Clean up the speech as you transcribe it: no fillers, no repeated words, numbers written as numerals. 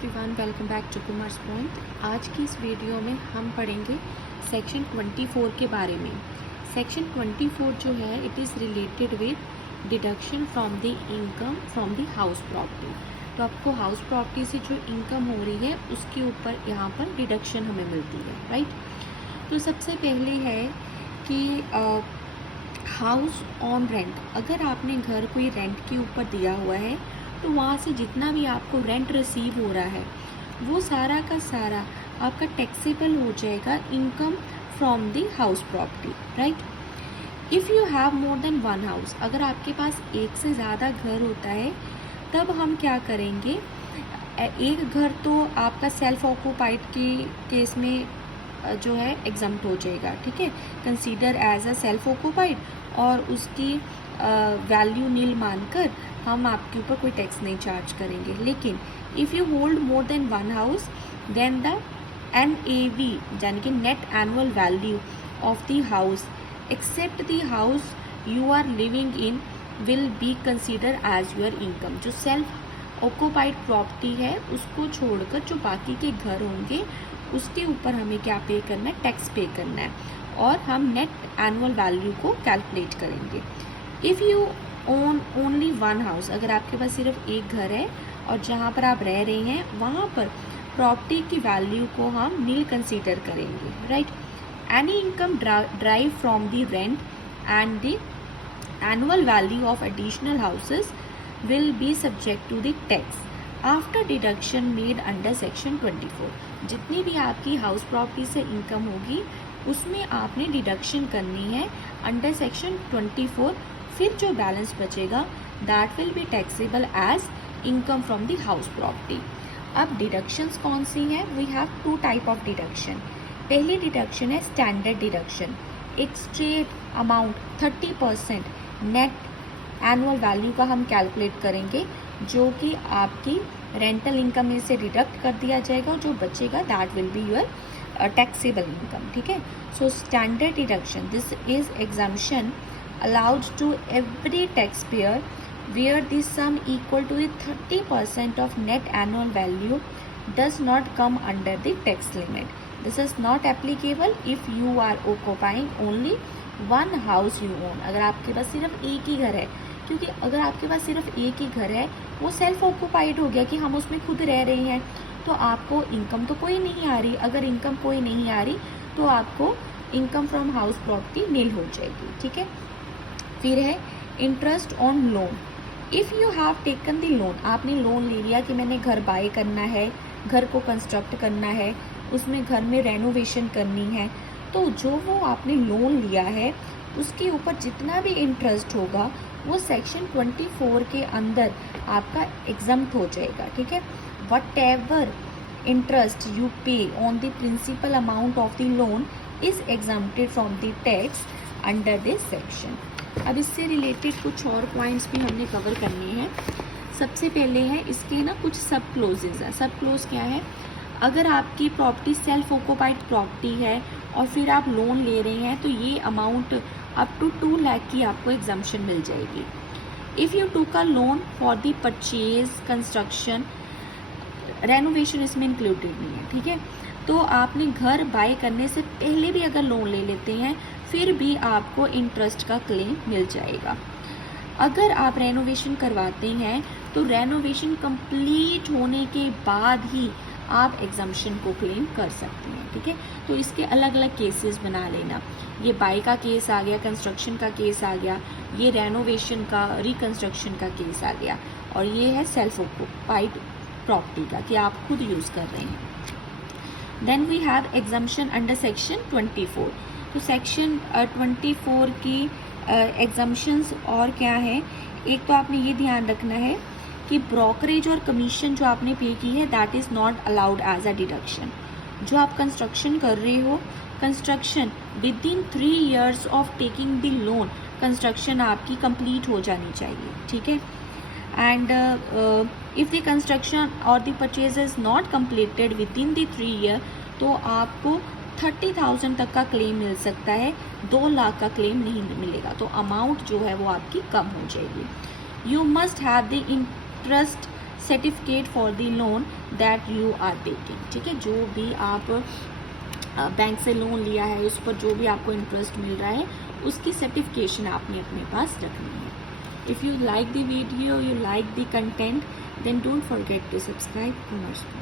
Everyone, welcome back to commerce point. आज की इस वीडियो में हम पढ़ेंगे सेक्शन 24 के बारे में। सेक्शन 24 जो है it is related with deduction from the income from the house property. तो आपको हाउस प्रॉपर्टी से जो इनकम हो रही है उसके ऊपर यहाँ पर डिडक्शन हमें मिलती है, राइट। तो सबसे पहले है कि हाउस ऑन रेंट। अगर आपने घर कोई रेंट के ऊपर दिया हुआ है तो वहाँ से जितना भी आपको रेंट रिसीव हो रहा है वो सारा का सारा आपका टैक्सेबल हो जाएगा income from the house property, right. If you have more than one house, अगर आपके पास एक से ज़्यादा घर होता है तब हम क्या करेंगे, एक घर तो आपका सेल्फ ऑक्यूपाइड के केस में जो है एग्जम्प्ट हो जाएगा, ठीक है, consider as a self occupied, और उसकी वैल्यू नील मानकर हम आपके ऊपर कोई टैक्स नहीं चार्ज करेंगे। लेकिन if you hold more than one house then the NAV यानी कि net annual value of the house except the house you are living in will be consider as your income. जो self occupied property है उसको छोड़कर जो बाकी के घर होंगे उसके ऊपर हमें क्या पे करना है, टैक्स पे करना है, और हम नेट एनुअल वैल्यू को कैलकुलेट करेंगे। If you own only one house, अगर आपके पास सिर्फ एक घर है और जहाँ पर आप रह रहे हैं वहाँ पर प्रॉपर्टी की वैल्यू को हम नील कंसीडर करेंगे, right. Any income drive from the rent and the annual value of additional houses will be subject to the tax after deduction made under section 24। जितनी भी आपकी हाउस प्रॉपर्टी से income होगी उसमें आपने डिडक्शन करनी है अंडर सेक्शन 24। फिर जो बैलेंस बचेगा that will be taxable as income from the house property. अब डिडक्शंस कौन सी हैं? We have two type of deduction. पहली डिडक्शन है स्टैंडर्ड डिडक्शन। एक straight amount 30% net annual value का हम कैलकुलेट करेंगे जो कि आपकी रेंटल इनकम में से डिडक्ट कर दिया जाएगा और जो बचेगा that will be your taxable income, ठीक है। So standard deduction, this is exemption allowed to every taxpayer where the sum equal to the 30% of net annual value does not come under the tax limit. This is not applicable if you are occupying only one house you own. अगर आपके पास सिर्फ एक ही घर है, क्योंकि अगर आपके पास सिर्फ एक ही घर है वो सेल्फ ऑक्यूपाइड हो गया कि हम उसमें खुद रह रहे हैं, तो आपको इनकम तो कोई नहीं आ रही। अगर इनकम कोई नहीं आ रही तो आपको इनकम फ्रॉम हाउस प्रॉपर्टी नील हो जाएगी, ठीक है। फिर है interest on loan. If you have taken the loan, आपने लोन ले लिया कि मैंने घर बाय करना है, घर को कंस्ट्रक्ट करना है, उसमें घर में रेनोवेशन करनी है, तो जो वो आपने लोन लिया है उसके ऊपर जितना भी इंटरेस्ट होगा वो सेक्शन 24 के अंदर आपका एग्जम्प्ट हो जाएगा, ठीक है। Whatever interest you pay on the principal amount of the loan is exempted from the tax under this section. अब इससे रिलेटेड कुछ और पॉइंट्स भी हमने कवर करने हैं। सबसे पहले है इसके ना कुछ सब क्लोजेज हैं। सब क्लोज क्या है? अगर आपकी प्रॉपर्टी सेल्फ ऑक्यूपाइड प्रॉपर्टी है और फिर आप लोन ले रहे हैं तो ये अमाउंट अप टू 2 लाख की आपको एग्जम्पशन मिल जाएगी। If you took a loan for the purchase, construction, renovation इसमें इंक्लूडेड नहीं है, ठीक है। तो आपने घर बाय करने से पहले भी अगर लोन ले लेते हैं फिर भी आपको इंटरेस्ट का क्लेम मिल जाएगा। अगर आप रेनोवेशन करवाते हैं तो रेनोवेशन कंप्लीट होने के बाद ही आप एग्जम्पशन को क्लेम कर सकते हैं, ठीक है। तो इसके अलग अलग केसेस बना लेना। ये बाय का केस आ गया, कंस्ट्रक्शन का केस आ गया, ये रेनोवेशन का, रिकंस्ट्रक्शन का केस आ गया, और ये है सेल्फ ऑक्यूपाइड प्रॉपर्टी का कि आप खुद यूज़ कर रहे हैं। Then we have exemption under section 24। तो सेक्शन 24 की एग्जम्पशंस और क्या है? एक तो आपने ये ध्यान रखना है कि ब्रोकरेज और कमीशन जो आपने पे की है that is not allowed as a deduction. जो आप कंस्ट्रक्शन कर रहे हो, construction within 3 years of taking the loan, construction आपकी कंप्लीट हो जानी चाहिए, ठीक है। एंड इफ़ द कंस्ट्रक्शन और the purchase is not completed within the 3 year तो आपको 30,000 तक का क्लेम मिल सकता है, 2 लाख का क्लेम नहीं मिलेगा। तो अमाउंट जो है वो आपकी कम हो जाएगी। You must have the interest certificate for the loan that you are taking. ठीक है, जो भी आप बैंक से लोन लिया है उस पर जो भी आपको इंटरेस्ट मिल रहा है उसकी सर्टिफिकेशन आपने अपने पास रखनी है। If you like the video, you like the content, then don't forget to subscribe Commerce Point।